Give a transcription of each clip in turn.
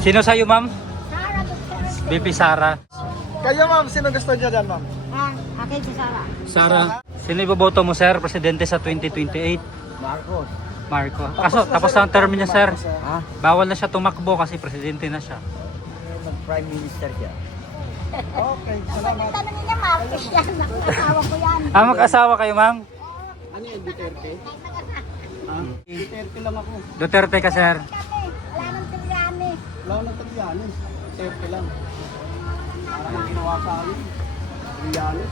Sino sa'yo, ma'am? Sara Duterte. BP Sara. Kayo ma'am, sino gusto niya dyan ma'am? Akin si Sara. Sara. Sino iboboto mo, sir? Presidente sa 2028? Marcos. Marco. Kaso, tapos na ang term niya, sir. Ha? Bawal na siya tumakbo kasi presidente na siya. Prime Minister siya. Okay, Pag salamat. tanongin niya, Marcos yan. Asawa ko yan. Mag-asawa kayo, ma'am? Ano yung Duterte? Ha? Duterte lang ako. Duterte ka, sir. Wala nang Trillanes. Wala nang Trillanes. Duterte lang. Parang ang ginawa sa amin. Trillanes.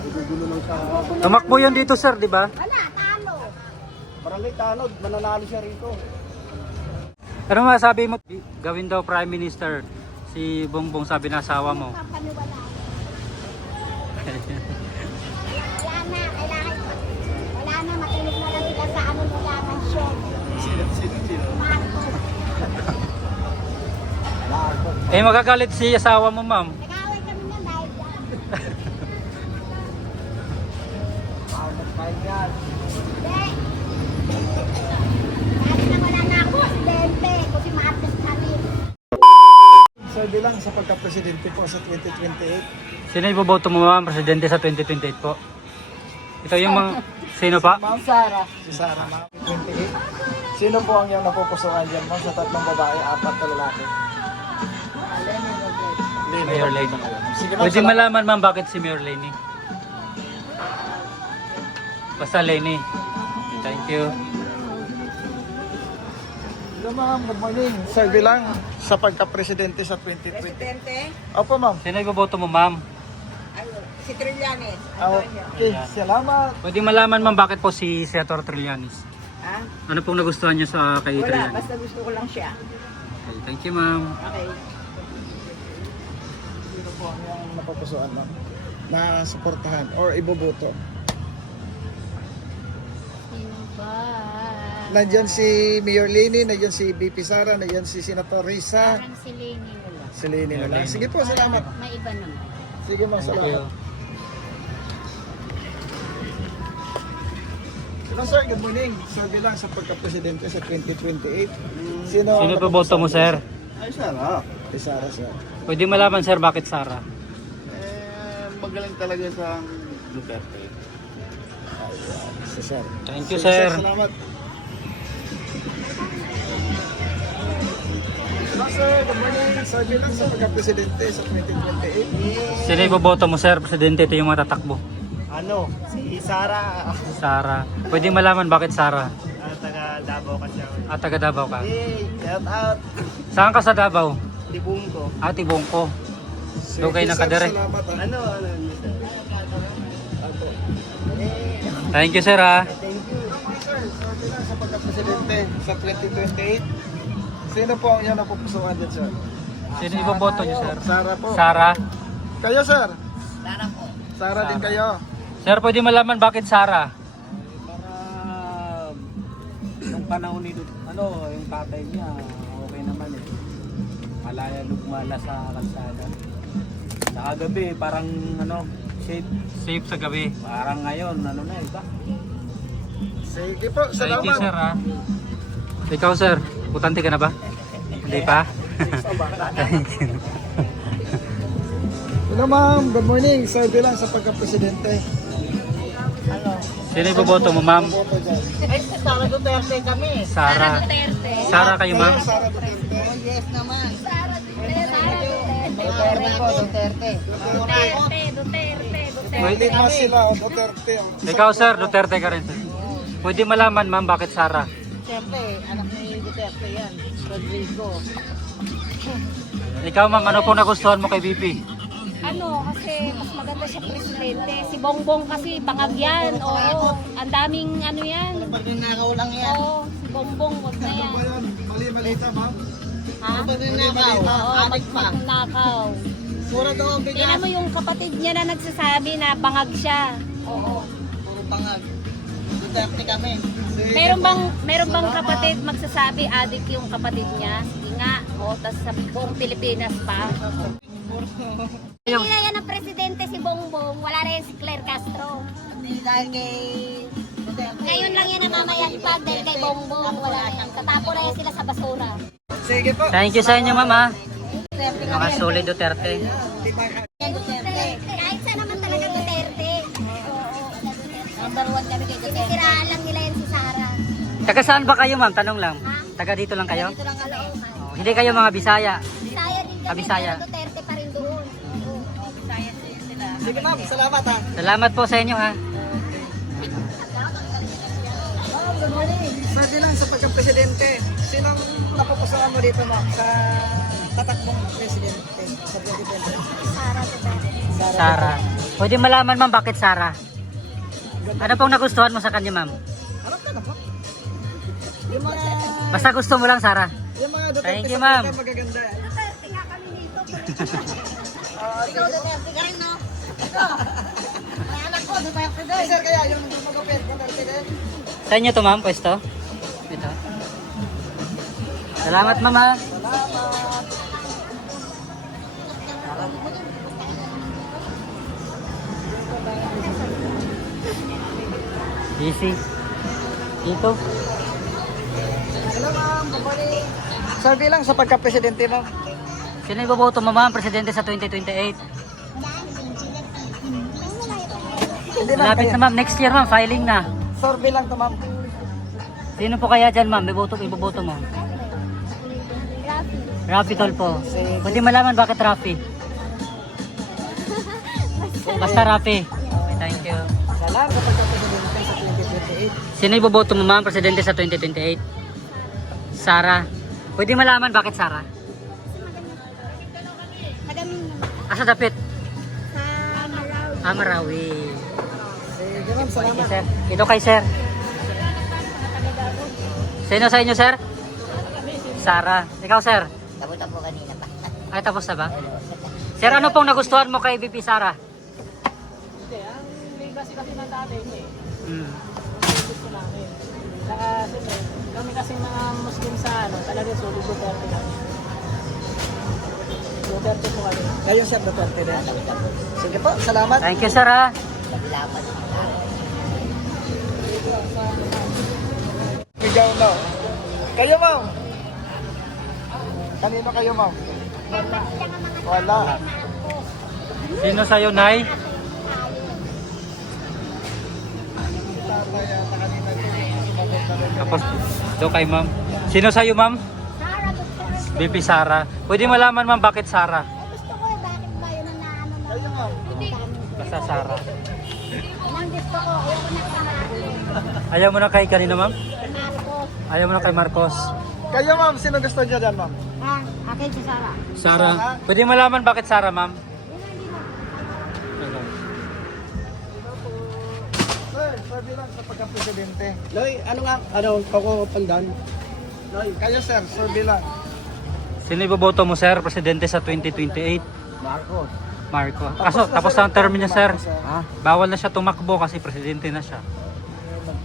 Nagugulo lang sa... Tumakbo yan dito, sir, di ba? Wala, talo. Barangay Tanod, mananalo siya rito. Ano masabi mo? Gawin daw Prime Minister si Bongbong, sabi na asawa mo. Papaniwala. Wala na, kailangan. Wala na, makinig na lang sila sa ano nila, mansyon. Marcos. Eh, magagalit si asawa mo, ma'am. Nag-away kami na dahil dyan. Hindi. Dahil na wala na ako, presidente. Kasi Marcos kami. So bilang sa pagka-presidente po sa 2028. Sino iboboto mo, ma'am, presidente sa 2028 po? Ito yung mga... Sino pa? Ma'am Sara. Si Sara, ma'am. 28. Sino po ang iyong napupusuan dyan, ma'am, sa tatlong babae, apat na lalaki? Mayor Lenny. Sige, ma'am, Pwede salamat. malaman, ma'am, bakit si Mayor Lenny? Basta Lenny. Thank you. Hello ma'am, good morning. Sir bilang sa pagka-presidente sa 2020. Presidente, Opo ma'am. Sino iboboto mo, ma'am? si Trillanes. Okay, salamat. Pwede malaman, ma'am, bakit po si Senator Trillanes? Ha? Ano pong nagustuhan niyo sa kay Wala, Trillanes? basta gusto ko lang siya. Okay, thank you, ma'am. Okay. Sino po ang iyong napupusuan ma'am? Na suportahan or iboboto? Sino ba? Nandiyan si Mayor Lenny, nandiyan si BP Sara, nandiyan si Senator Risa. Parang si Lenny wala. Si Lenny na lang. Sige po, salamat. May iba naman. Sige ma'am, Thank you. salamat. Hello sir, good morning. Sir bilang sa pagka-presidente sa 2028. Sino Sino po boto mo, sir? Ay, Sara. Si Sara, sir. Pwede malaman, sir, bakit Sara? Magaling talaga sa Duterte. Si sir. Thank you, Sige, sir. Salamat. Hello sir, good morning. Sir bilang sa pagka-presidente sa 2028. Sino iboboto mo, sir? Presidente, ito yung matatakbo. Ano? Si Sara. Sara. Pwede malaman bakit Sara? Taga Davao kasi ako. Taga Davao ka. Hey, shout out. Saan ka sa Davao? Libong ko. Tibongko. Doon kayo nakadere. Salamat. Ano? Thank you, sir, ha. Thank you. Sir, sir bilang sa pagka-presidente sa 2028. Sino po ang iyong napupusuan din, sir? Sino iboboto niyo, sir? Sara po. Sara. Kayo, sir? Sara po. Sara din kayo. Sir, pwede malaman bakit Sara? Para nung panahon ni yung tatay niya, okay naman eh. Malaya lugmala sa kalsada. Sa kagabi, parang safe. Safe sa gabi. Parang ngayon, na iba. Sige po, Thank you, salamat. sir, ha. Ikaw, sir, butante ka na ba? Hindi pa? Thank you. Hello ma'am, good morning. Sir bilang sa pagka-presidente. Sino iboboto mo, ma'am? Boto dyan. Ay, Sara Duterte kami. Sara. Duterte. Sara kayo, ma'am? Kayo, Sara Duterte. Oh, yes naman. Sara Duterte. Duterte po, Duterte. Duterte. Hindi mas sila, o Duterte. Ikaw, sir, Duterte ka rin, sir. Pwede malaman, ma'am, bakit Sara? Siyempre, anak ni Duterte yan. Rodrigo. Ikaw, ma'am, ano pong nagustuhan mo kay BP? Ano, kasi mas maganda siya presidente. Si Bongbong kasi bangag yan. Oo, ang daming ano yan. Pagnanakaw lang yan. Oo, si Bongbong, wag na yan. Ano ba yun? Mali-malita ma'am. Ha? Pagnanakaw. Oo, Adik pa. magnakaw. Mura daw ang bigas. Tingnan mo yung kapatid niya na nagsasabi na bangag siya. Oo. Puro pangag. Duterte kami. Meron bang kapatid magsasabi adik yung kapatid niya? Sige nga. Oo, tas sa buong Pilipinas pa. Hindi na yan ang presidente si Bongbong. Wala rin si Claire Castro. Hindi dahil kay Duterte. Ngayon lang yan namamayagpag dahil kay Bongbong. Wala yan. Tatapo na yan sila sa basura. Sige po. Thank you sa inyo, ma'am, ha. Duterte Mga kami. solid Duterte. Duterte. Kahit saan naman talaga Duterte. Number 1 kami kay Duterte. Sinisiraan lang nila yan si Sara. Taga saan ba kayo, ma'am? Tanong lang. Ha? Taga dito lang kayo? Dito lang kalooban. Oh, hindi kayo mga Bisaya. Bisaya din kami, Bisaya. pero Duterte pa rin doon. Science din sila. Sige ma'am, salamat ha. Salamat po sa inyo, ha. Pwede lang sa pagka-presidente. Sinong napupusuan mo dito ma'am sa tatakbong presidente sa 2020? Sara Duterte. Sara. Pwede malaman, ma'am, bakit Sara? Ano pong nagustuhan mo sa kanya, ma'am? Alam ka na po. Yung mga, Basta gusto mo lang, Sara. yung mga Duterte Thank you, sa ma'am. Pilipinas magaganda. Duterte nga kami dito. Ikaw Duterte ka rin, no? Ay, anak ko, Duterte din. Sir, kaya yung magupit, Duterte din. Sa inyo to, ma'am, pwesto? Ito. Salamat, ma'am, ha. Easy. Dito. Hello ma'am, babalik. Sir, bilang sa pagka-presidente ma'am. Sino iboboto mo, ma'am, presidente sa 2028? Hindi ma'am, Malapit kaya. na, ma'am. Next year, ma'am, filing na. Sir, bilang to ma'am. Sino po kaya dyan, ma'am? Iboboto mo? Rafi Tolpo. Pwede malaman bakit Rafi? Basta Rafi. Okay, thank you. Salamat sa pagka-presidente sa 2028. Sino iboboto mo, ma'am, presidente sa 2028? Sara. Pwede malaman bakit Sara? Magamin naman. Asa dapit? Sa Marawi. Marawi. Sige ma'am, Thank you, salamat. sir. Ito kay sir. Sino sa inyo, sir? Sara. Ikaw, sir? Tapos po kanina pa. Ay, tapos na ba? Sir, ano pong nagustuhan mo kay VP Sara? Hindi, ang may base kasi ng tatay niya eh. Hmm. Gusto namin. Saka siyempre, kami kasi mga Muslim sa ano, talagang solid Duterte kami. Duterte po kami. Kayo sir, Duterte din. Sige po, salamat. Thank you, sir, ha? Ikaw na. Kayo ma'am. Kanino kayo ma'am? Wala. Sino sa'yo, Nay? Tapos, ito kay ma'am. Sino sa'yo, ma'am? Sara Duterte. VP Sara. Pwede malaman, ma'am, bakit Sara? Gusto ko bakit ba yun ang naano na. Basta Sara. Yan ang gusto ko. Ayoko na kamarin. Ayaw mo na kay kanino, ma'am? Marcos. Ayaw mo na kay Marcos. Kayo ma'am, sino gusto niya dyan ma'am? Ha? Akin si Sara. Sara. Pwede malaman bakit Sara, ma'am? Sir, bilang sa pagka-presidente. Loy, ano nga, Coco Pandan? Loy, kayo sir, sir bilang. Sino iboboto mo, sir? Presidente sa 2028? Marcos. Marco. Kaso, tapos na ang term niya, sir. Ha? Bawal na siya tumakbo kasi presidente na siya.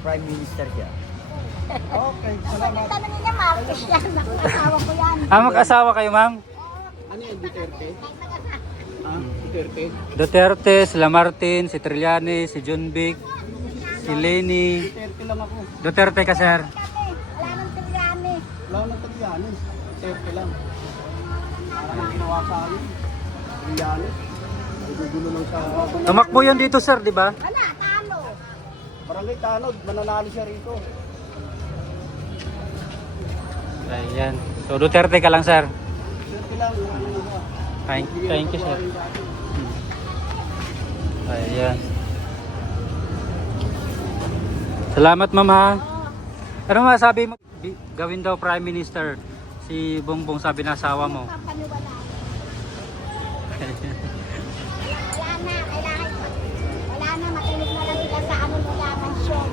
Prime Minister siya. Okay, salamat. Tanongin niya Marcos yan. Asawa ko yan. Ah, mag-asawa kayo, ma'am? Ano yung Duterte? Duterte? Duterte, sila Martin, si Trillanes, si John Vic, si Lenny. Duterte lang ako. Duterte ka, sir. Wala nang tigyani. Wala nang Trillanes. Duterte lang. Parang ang ginawa sa akin. Trillanes. Nagugulo lang sa... Tumakbo yun dito, sir, di ba? Wala, talo. Barangay Tanod, mananalo siya rito. Ayan. So, Duterte ka lang, sir. Duterte lang. Thank you, sir. Ayan. Salamat, ma'am, ha? Ano masabi mo? Gawin daw Prime Minister si Bongbong, sabi na asawa mo. Paniwala. Wala na, kailangan. Wala na, matulog na lang sila sa ano nila, mansyon.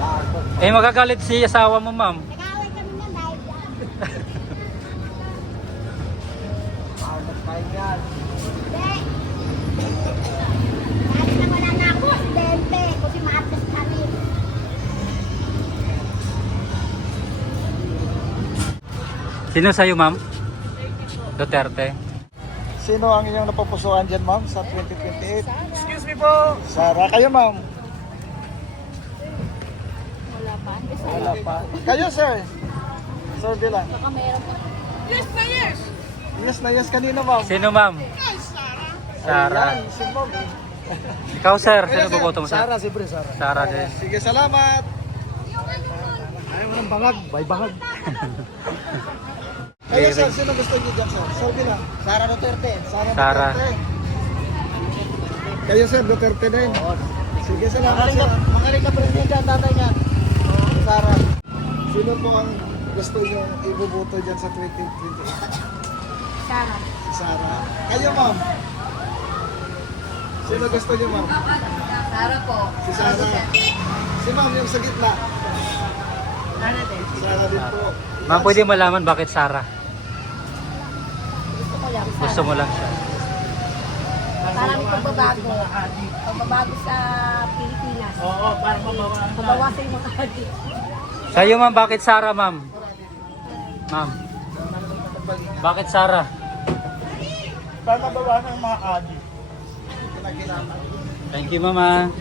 Marcos. Eh, magagalit si asawa mo, ma'am. Nag-away kami na dahil dyan. Hindi. Dahil na wala na ako, presidente. Kasi Marcos na rin. Sino sa'yo, ma'am? Duterte. Sino ang inyong napupusuan dyan, ma'am, sa 2028? Excuse me po! Sara, kayo, ma'am. Wala pa. Wala pa. Kayo, sir? Sir Villa. Baka meron pa. Yes na yes kanina, ma'am. Sino ma'am? Sara. Ayan, si ma'am. Ikaw sir, sino boboto mo sir? Sara, siyempre, Sara. Sara din. Sige, salamat. Ayaw mo ng bangag. Bye, bangag. Kayo, sir, sino gusto niyo dyan, sir? Sir Villa. Sara Duterte. Sara Sara. Duterte. Kayo, sir, Duterte din. Sige, salamat, sir. Magaling ka presidente ang tatay niya. Sara. Sino po ang gusto niyo ibubuto dyan sa 2028? Sarah. Si Sara. Kayo, ma'am. Sino gusto niyo, ma'am? Sara po. Si Sara. Si ma'am yung sa gitna. Sara din. Sara din po. Ma'am, pwede malaman bakit Sara? Gusto ko lang. Gusto mo lang siya. Para may pagbabago. Pagbabago sa Pilipinas. Oo, para mabawasan. Mabawasan yung mga adik. Sa'yo ma'am, bakit Sara ma'am? Ma'am. Bakit Sara? Para mabawasan ang mga adik. Thank you mama.